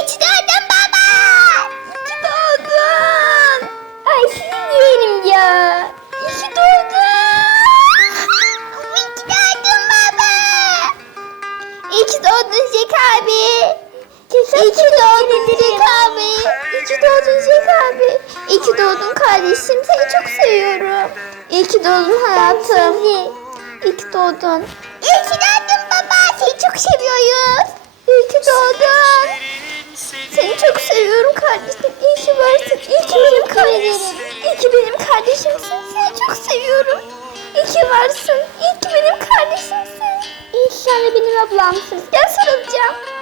Geç döndüm baba. İyi doğdun. Ay sizi yerim ya. İyi doğdun. İyi doğdun baba. İyi doğdun Zeki abi. İyi doğdun Zeki abi. İyi doğdun Zeki abi. İyi doğdun kardeşim. Seni çok seviyorum. İyi doğdun hayatım. İyi doğdun. Çok seviyorum kardeşim. İyi ki varsın. İyi ki benim kardeşim. İyi ki benim kardeşimsin. Seni çok seviyorum. İyi ki varsın. İyi ki benim kardeşimsin. İnşallah benim ablamsın. Gel sarılacağım.